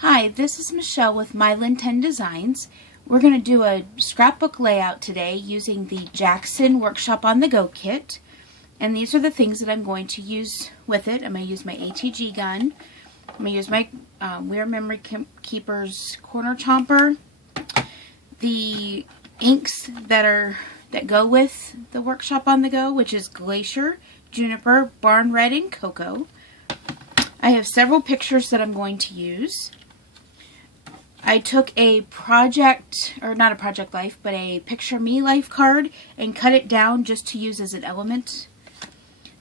Hi, this is Michelle with Mylan 10 Designs. We're going to do a scrapbook layout today using the Jackson Workshop on the Go kit. And these are the things that I'm going to use with it. I'm going to use my ATG gun. I'm going to use my Weir Memory Keepers corner chomper. The inks that go with the Workshop on the Go, which is Glacier, Juniper, Barn Red, and Cocoa. I have several pictures that I'm going to use. I took a not a Project Life, but a Picture Me Life card and cut it down just to use as an element.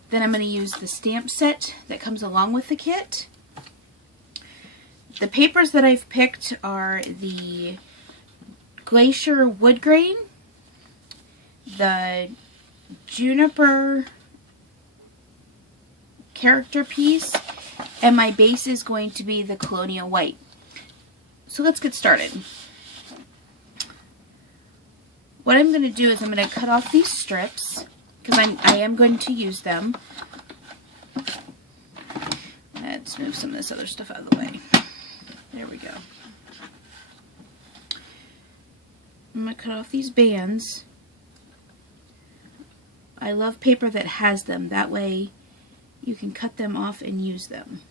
Then I'm going to use the stamp set that comes along with the kit. The papers that I've picked are the Glacier Wood Grain, the Juniper character piece, and my base is going to be the Colonial White. So let's get started. What I'm going to do is I'm going to cut off these strips because I am going to use them. Let's move some of this other stuff out of the way. There we go. I'm going to cut off these bands. I love paper that has them. That way you can cut them off and use them.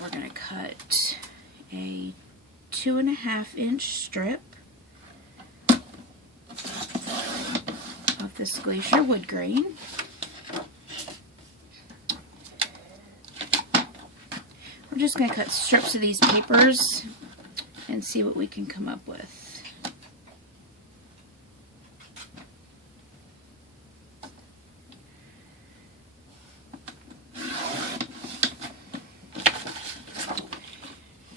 We're going to cut a 2.5-inch strip of this Glacier Wood Grain. We're just going to cut strips of these papers and see what we can come up with.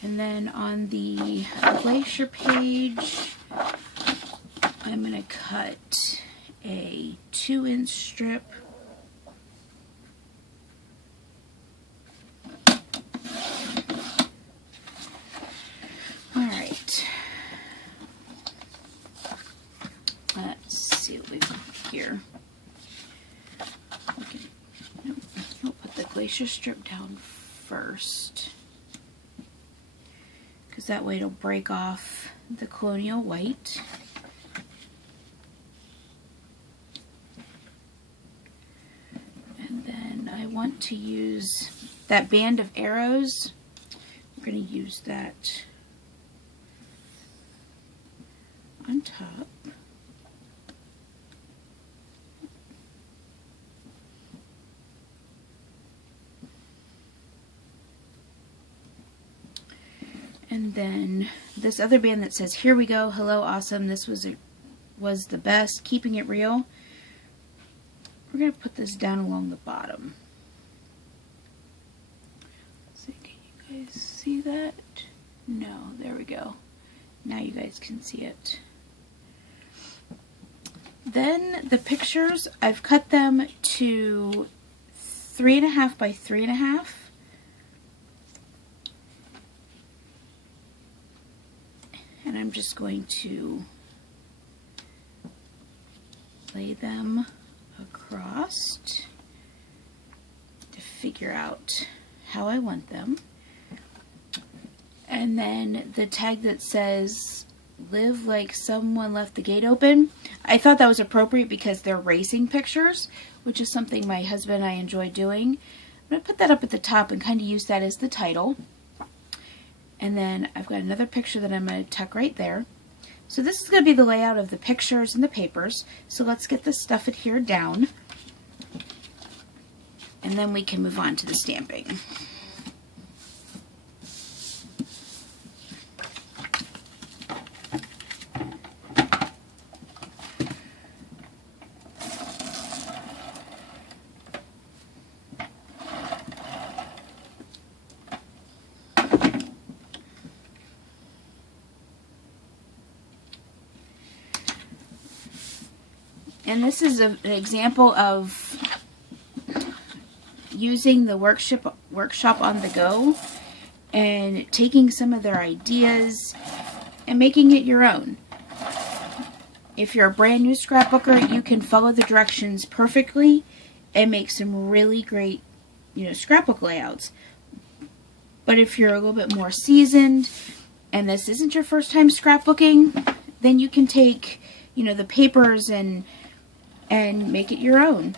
And then on the Glacier page, I'm going to cut a 2-inch strip. Alright. Let's see what we've got here. We'll put the Glacier strip down first, because that way it'll break off the Colonial White. And then I want to use that band of arrows. We're going to use that on top. And then this other band that says, "Here we go, hello, awesome, this was the best, keeping it real." We're going to put this down along the bottom. Let's see, can you guys see that? No, there we go. Now you guys can see it. Then the pictures, I've cut them to 3.5 by 3.5. And I'm just going to lay them across to figure out how I want them. And then the tag that says, "Live like someone left the gate open." I thought that was appropriate because they're racing pictures, which is something my husband and I enjoy doing. I'm going to put that up at the top and kind of use that as the title. And then I've got another picture that I'm going to tuck right there. So this is going to be the layout of the pictures and the papers. So let's get this stuff adhered down. And then we can move on to the stamping. And this is an example of using the workshop on the go and taking some of their ideas and making it your own. If you're a brand new scrapbooker, you can follow the directions perfectly and make some really great, scrapbook layouts. But if you're a little bit more seasoned and this isn't your first time scrapbooking, then you can take, the papers and make it your own.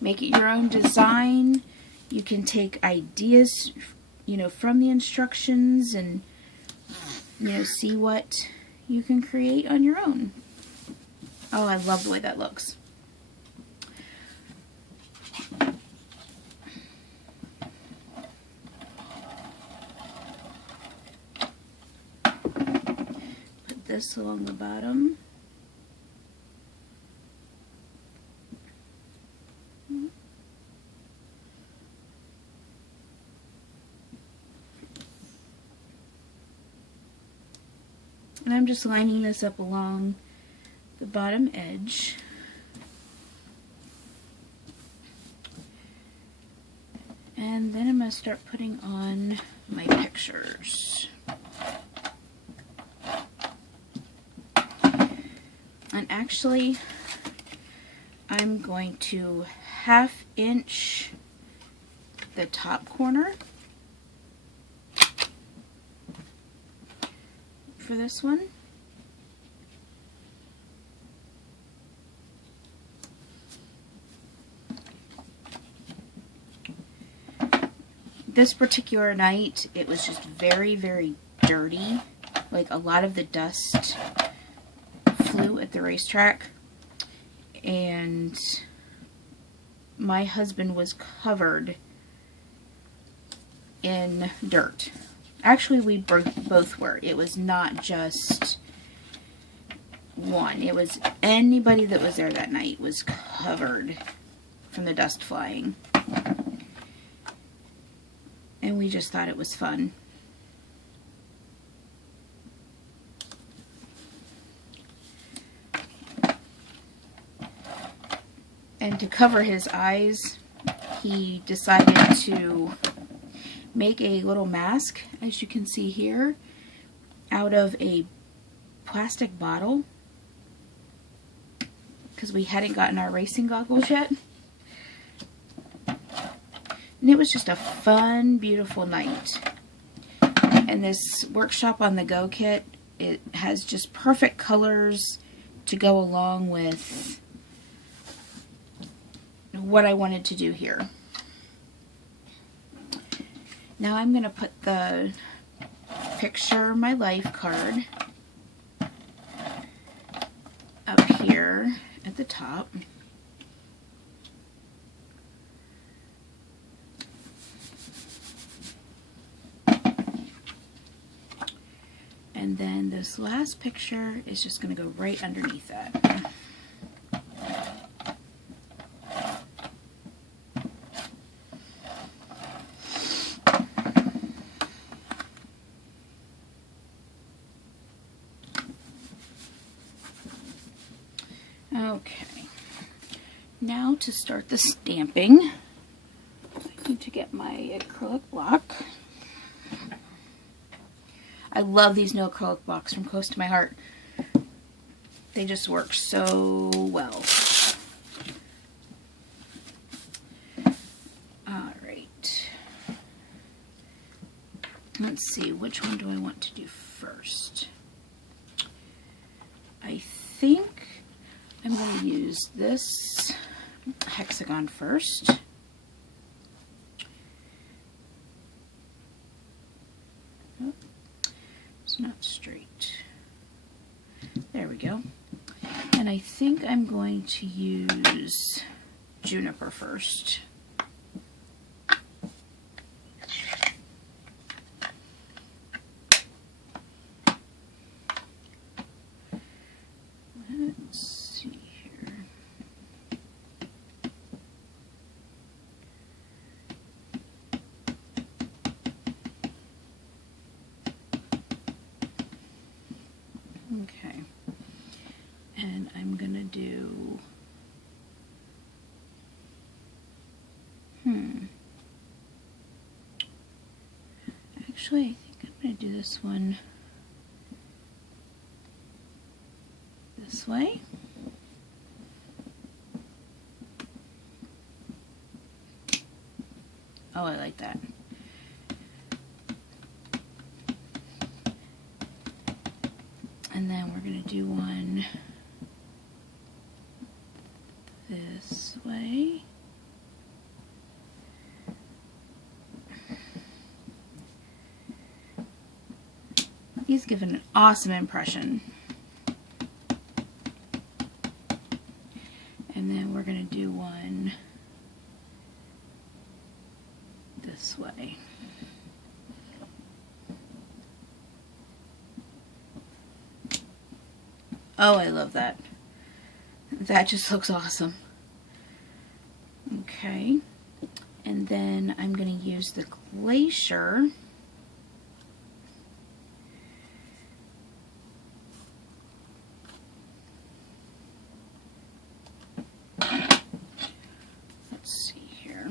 Make it your own design. You can take ideas, from the instructions and, see what you can create on your own. Oh, I love the way that looks. Put this along the bottom. And I'm just lining this up along the bottom edge. And then I'm going to start putting on my pictures. And actually, I'm going to 1/2 inch the top corner for this one. This particular night, it was just very, very dirty. Like, a lot of the dust flew at the racetrack, and my husband was covered in dirt. Actually, we both were. It was not just one. It was anybody that was there that night was covered from the dust flying. And we just thought it was fun. And to cover his eyes, he decided to make a little mask, as you can see here, out of a plastic bottle, because we hadn't gotten our racing goggles yet. And it was just a fun, beautiful night. And this Workshop on the Go kit, it has just perfect colors to go along with what I wanted to do here. Now I'm going to put the Picture My Life card up here at the top. And then this last picture is just going to go right underneath that. Okay, now to start the stamping, I need to get my acrylic block. I love these no acrylic blocks from Close to My Heart. They just work so well. Alright. Let's see, which one do I want to do first? I think I'm going to use this hexagon first. Oh, it's not straight. There we go. And I think I'm going to use Juniper first. Okay, and I'm gonna do, actually I think I'm gonna do this one this way. Oh, I like that. And then we're going to do one this way. He's given an awesome impression. And then we're going to do one this way. Oh, I love that. That just looks awesome. Okay. And then I'm going to use the Glacier. Let's see here.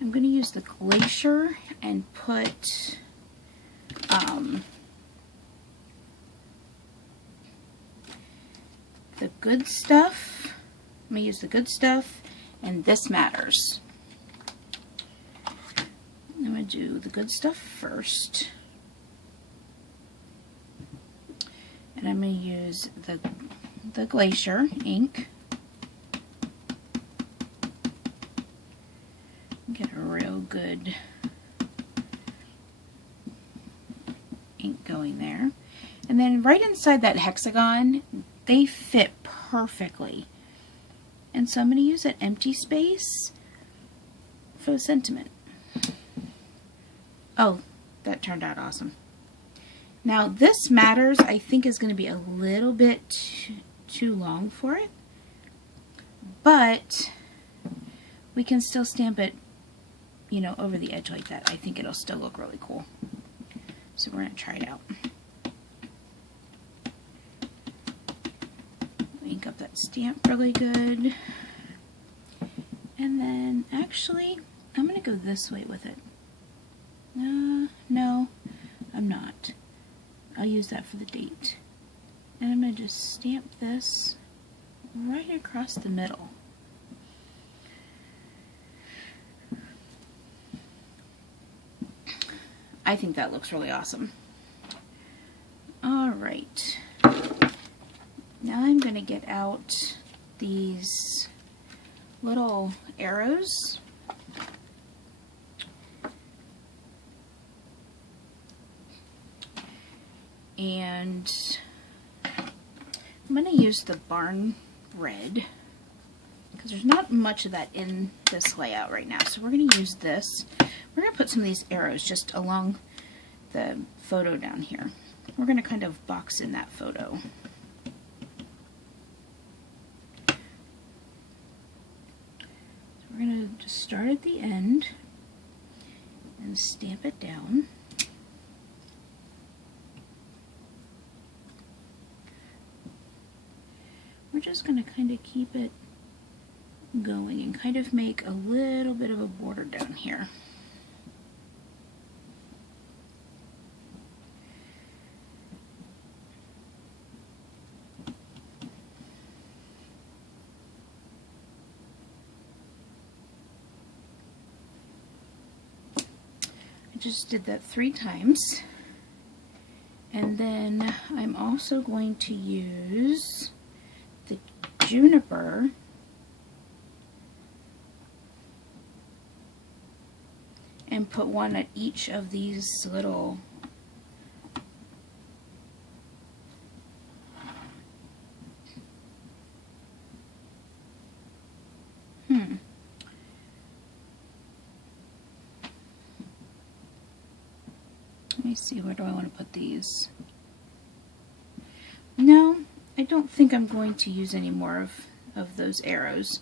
I'm going to use the Glacier and put the Good Stuff. I'm going to use the Good Stuff and This Matters. I'm going to do the Good Stuff first. And I'm going to use the Glacier ink. Get a real good ink going there. And then right inside that hexagon, they fit perfectly. And so I'm going to use that empty space for the sentiment. Oh, that turned out awesome. Now This Matters, I think, is going to be a little bit too long for it, but we can still stamp it, you know, over the edge like that. I think it'll still look really cool. So we're going to try it out. Ink up that stamp really good. And then, actually, I'm going to go this way with it. No, I'm not. I'll use that for the date. And I'm going to just stamp this right across the middle. I think that looks really awesome. Alright. Now I'm going to get out these little arrows. And I'm going to use the Barn Red because there's not much of that in this layout right now. So we're going to use this. We're going to put some of these arrows just along the photo down here. We're going to kind of box in that photo. So we're going to just start at the end and stamp it down. We're just going to kind of keep it going and kind of make a little bit of a border down here. I just did that 3 times. And then I'm also going to use the Juniper and put one at each of these little Let me see, where do I want to put these? No, I don't think I'm going to use any more of those arrows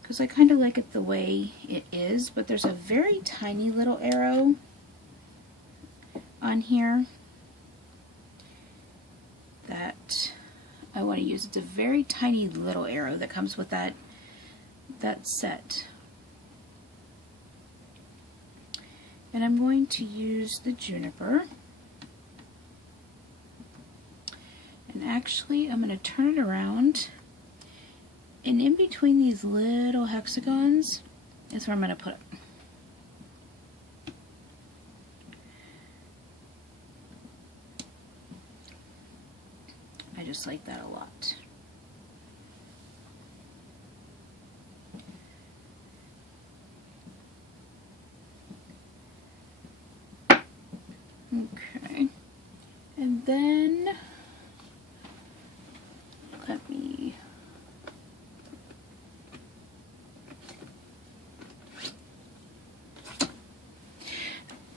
because I kind of like it the way it is, but there's a very tiny little arrow on here that I want to use. It's a very tiny little arrow that comes with that set. And I'm going to use the Juniper Actually, I'm going to turn it around, and in between these little hexagons is where I'm going to put it. I just like that a lot. Okay, and then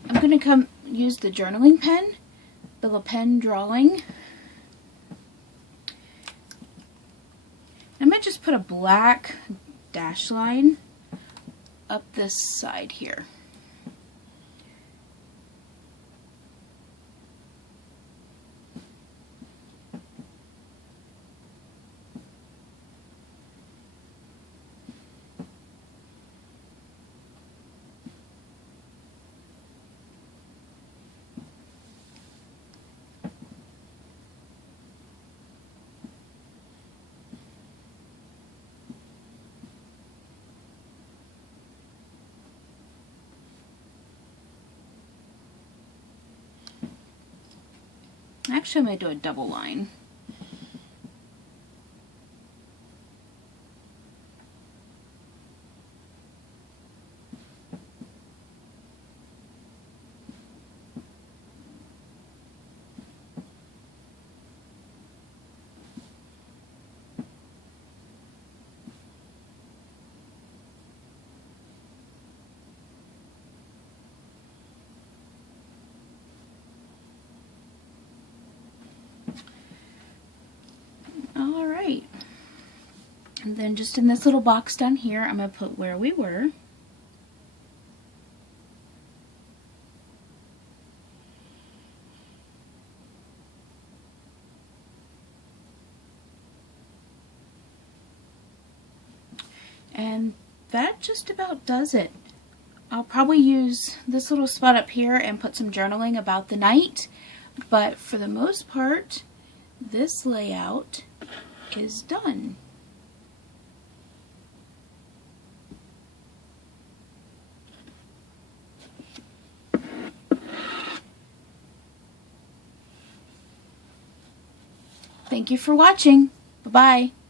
I'm going to use the journaling pen, the Le Pen Drawing. I might just put a black dash line up this side here. Actually, I'm going to do a double line. Alright, and then just in this little box down here, I'm going to put where we were. And that just about does it. I'll probably use this little spot up here and put some journaling about the night, but for the most part, this layout is done. Thank you for watching. Bye-bye.